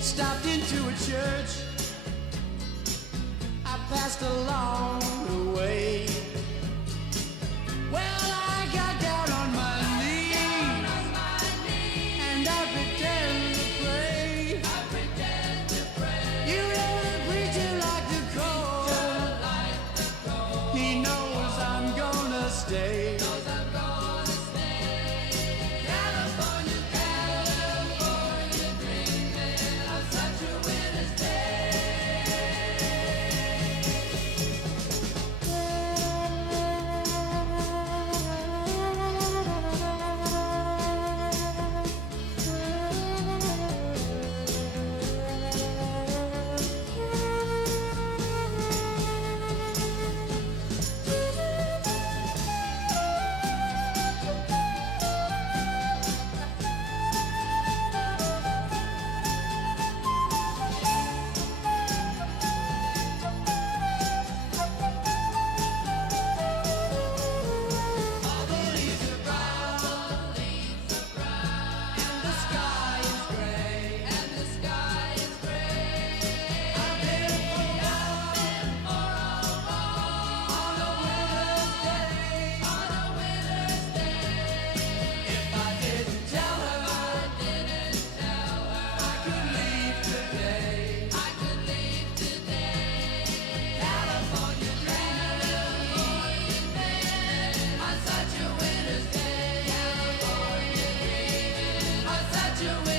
Stopped into a church, I passed along the way. Well, I got down on my knees and I pretend to pray. You know the preacher like the cold. He knows I'm gonna stay. Such a